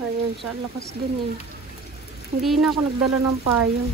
Ayan siya, lakas din eh. Hindi na ako nagdala ng payong.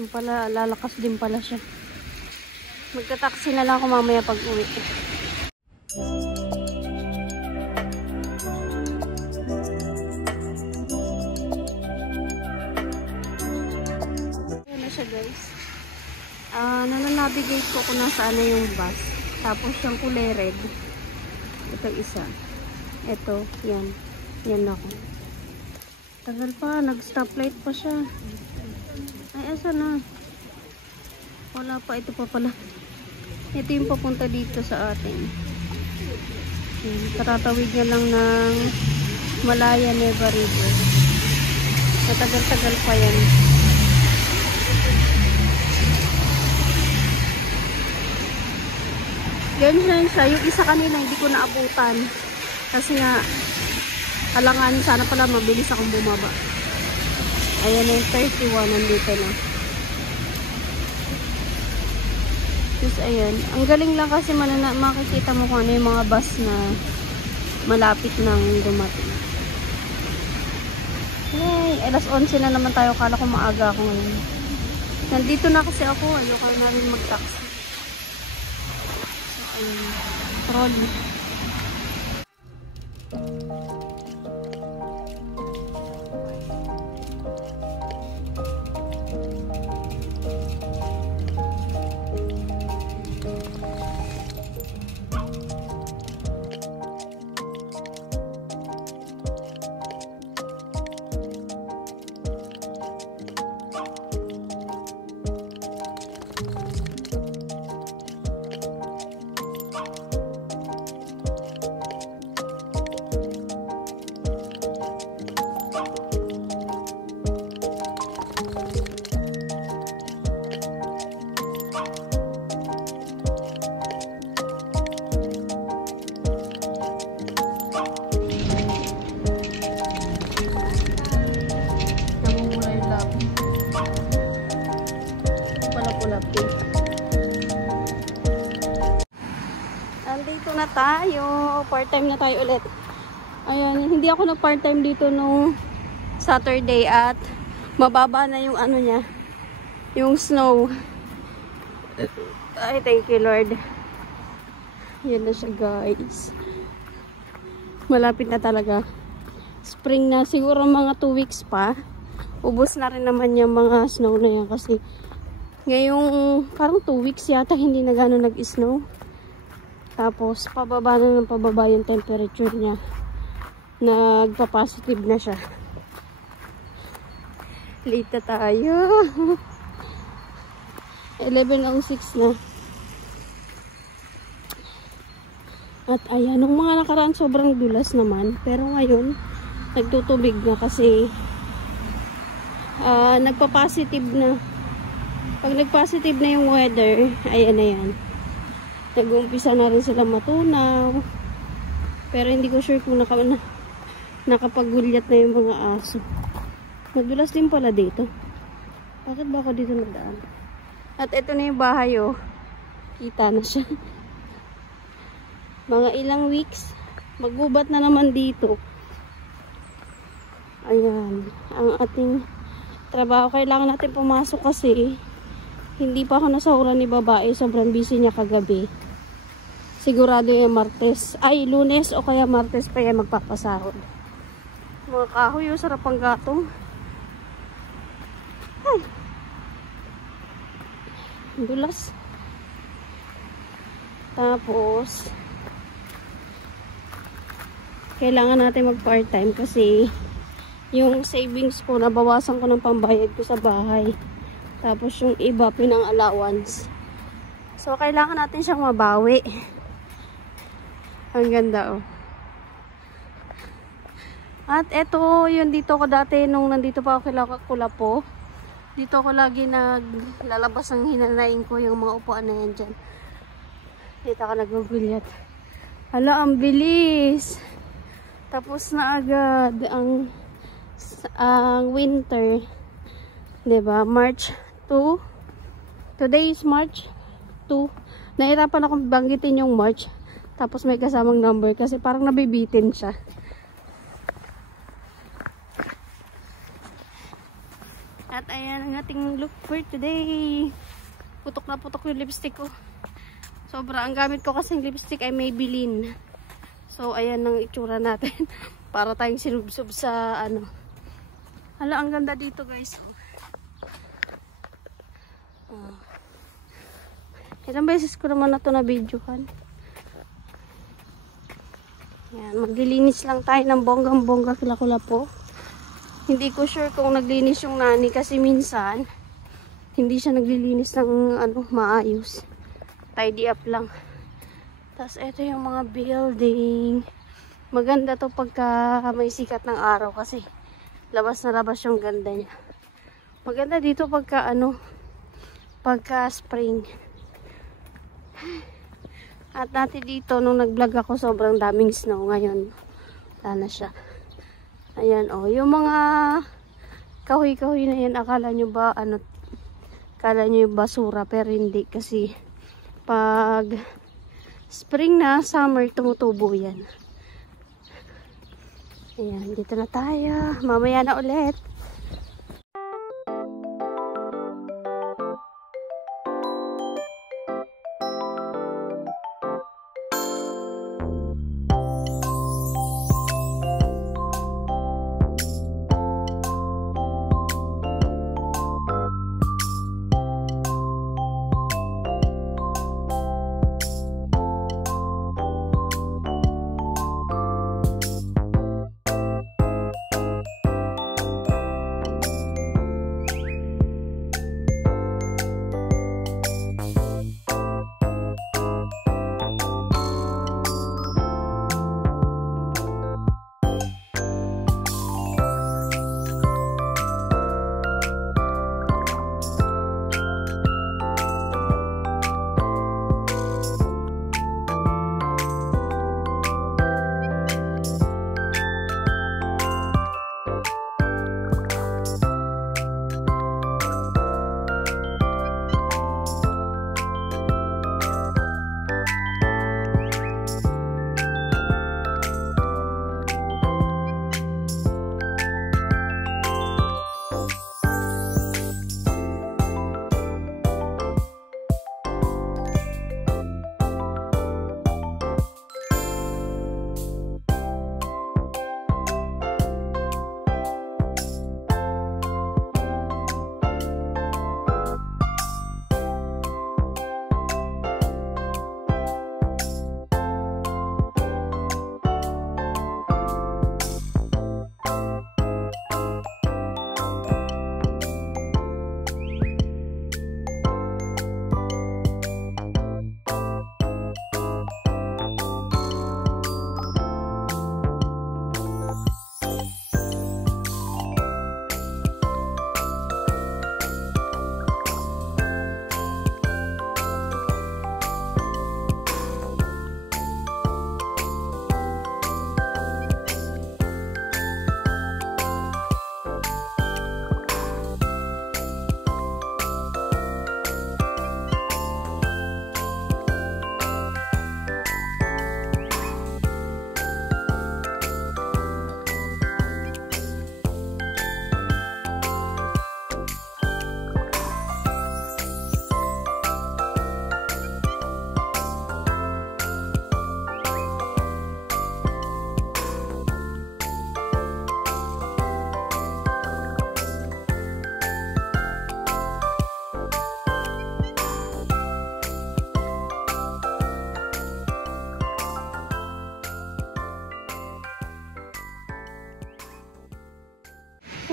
Yung pala, lalakas din pala siya. Magta-taxi na lang ako mamaya pag uwi. Ayan na siya guys. Nananavigate ko kung nasaan na yung bus. Tapos yung kulay red. Ito isa. Ito, yan. Yan ako. Tagal pa, nag-stoplight pa siya. Ay, asa na? Wala pa, ito pa pala. Ito yung papunta dito sa atin. Tatatawid niya lang ng Malaya Neva River. Matagal-tagal pa yan. Ganyan siya. Yung isa kanina hindi ko naabutan. Kasi nga, alangan sana pala mabilis akong bumaba. Ayan na yung 31. Nandito na. Tapos ayan. Ang galing lang kasi makikita mo kung ano yung mga bus na malapit nang dumating. Yay! Alas 11 na naman tayo. Kala ko maaga ako ngayon. Nandito na kasi ako. Ayoko na rin mag-taxi. So ayan. Trolley. Nandito na tayo. Part-time na tayo ulit. Ayan, hindi ako na part-time dito nung Saturday at mababa na yung ano niya, yung snow. Ay, thank you Lord. Yan na siya guys. Malapit na talaga. Spring na. Siguro mga 2 weeks pa. Ubos na rin naman yung mga snow na yan kasi ngayong parang 2 weeks yata hindi na gano'n nag-snow. Tapos pababa na ng pababa yung temperature niya. Nagpa-positive na siya. Late na tayo. 11:06 na. At ayan, nung mga nakaraan sobrang dulas naman. Pero ngayon, nagtutubig na kasi nagpa-positive na. Pag nag-positive na yung weather, ayan na yan. Nag-uumpisa na rin sila matunaw. Pero hindi ko sure kung nakapagulyat na yung mga aso. Madulas din pala dito. Bakit ba ako dito nagdaan? At ito na yung bahay oh. Kita na siya. Mga ilang weeks, magbubat na naman dito. Ayan. Ang ating trabaho. Kailangan natin pumasok kasi hindi pa ako nasahuran ni babae. Sobrang busy niya kagabi. Sigurado yung Martes. Ay, Lunes o kaya Martes pa yan magpapasahod. Mga kahoy, oh, sarap ang gatong. Ay. Dulas. Tapos, kailangan natin mag part-time kasi yung savings ko, nabawasan ko ng pambayad ko sa bahay. Tapos yung iba, pinang allowance. So, kailangan natin siyang mabawi. Ang ganda, oh. At eto, yun dito ko dati, nung nandito pa ako kila Kulapo. Dito ko lagi naglalabas ang hinanain ko, yung mga upuan na yan dyan. Dito ako nagugulyat. Hala, ang bilis. Tapos na agad ang winter. Diba? March 2. Today is March 2. Nahirapan akong banggitin yung March. Tapos may kasamang number kasi parang nabibitin siya. At ayan ang ating look for today. Putok na putok yung lipstick ko. Sobra. Ang gamit ko kasing lipstick ay Maybelline. So ayan ang itsura natin. Para tayong sinubsob sa ano. Hala, ang ganda dito guys. Ilang beses ko naman na ito na videohan. Ayan, maglilinis lang tayo ng bonggang-bongga kila po. Hindi ko sure kung naglinis yung nani kasi minsan hindi siya naglilinis ng ano, maayos. Tidy up lang. Tapos ito yung mga building. Maganda to pagka may sikat ng araw kasi labas na labas yung ganda niya. Maganda dito pagka ano, pagka spring. At dati dito nung nag-vlog ako sobrang daming snow. Ngayon wala na siya. Ayan, oh, yung mga kahoy-kahoy na yan, akala nyo ba, ano, akala nyo yung basura, pero hindi, kasi pag spring na, summer, tumutubo yan. Ayan, dito na tayo. Mamaya na ulit.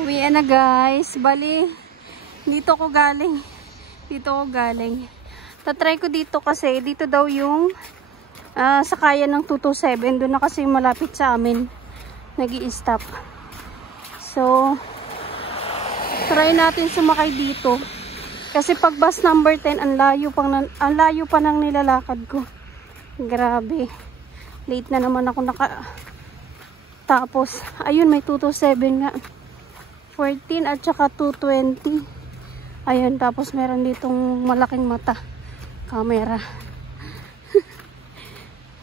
Uwian na guys. Bali, dito ko galing. Tatry ko dito kasi, dito daw yung sakayan ng 227. Doon na kasi malapit sa amin. Nag-i-stop. So, try natin sumakay dito. Kasi pag bus number 10, ang layo pa ng nilalakad ko. Grabe. Late na naman ako tapos. Ayun, may 227 nga. 14 at saka 220. Ayun, tapos meron ditong malaking mata. Camera.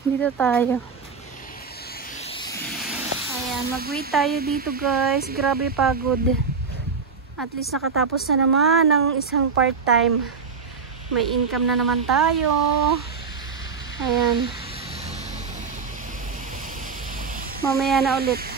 Dito tayo. Ayan, mag-wait tayo dito guys. Grabe pagod. At least nakatapos na naman ng isang part-time. May income na naman tayo. Ayan. Mamaya na ulit.